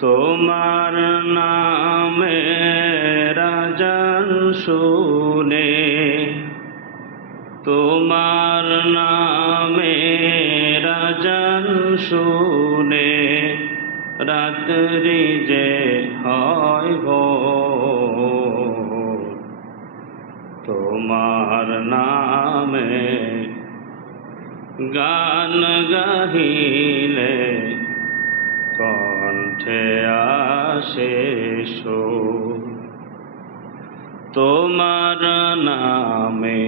তোমার নামে রাজন শুনে, তোমার নামে রাজন শুনে, রাত্রি যে হয় তোমার নামে গান গাহিলে কণ্ঠে আসে। তোমার নামে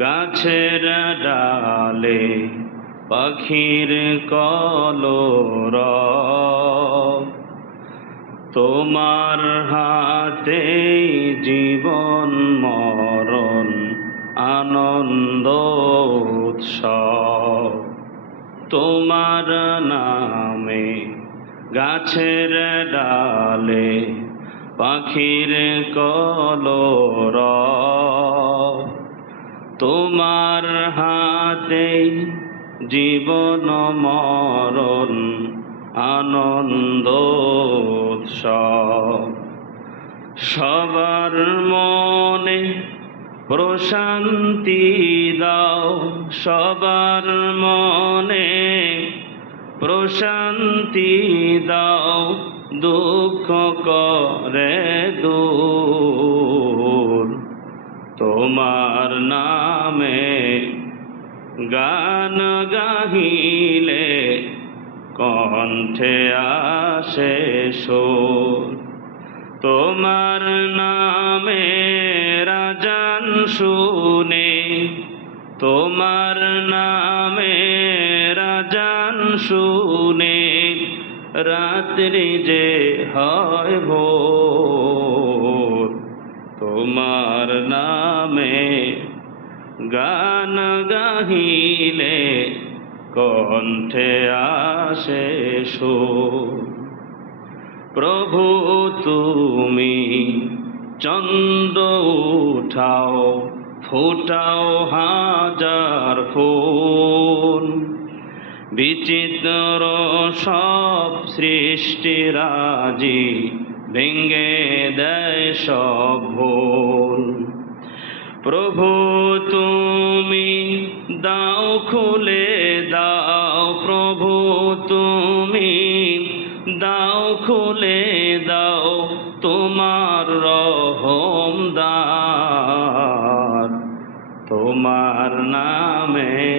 গাছের ডালে পাখির কলর তোমার হাতে জীবন মরণ আনন্দ উৎসব তোমার নামে গাছের ডালে পাখির কলর। তোমার হাতে জীবন মরণ আনন্দ সবার মনে প্রশান্তি দাও, সবার মনে প্রশান্তি দাও, দুঃখ করে দূর। তোমার নামে গান গাহিলে কণ্ঠে আসে সুর। তোমার নামে রাজান শুনে, তোমার নামে শুনে রাত্রি যে হয় ভোর। তোমার নামে গান গাহিলে কণ্ঠে আসে সুর। প্রভু তুমি চন্দ্র উঠাও, ফুটাও হাজার ফুল। বিচিত্র সব সৃষ্টিরাজি ভেঙ্গে দেয় সব ভোল। প্রভু তুমি দাও, খুলে দাও। প্রভু তুমি দাও, খুলে দাও। তোমার রহম দ্বার তোমার নামে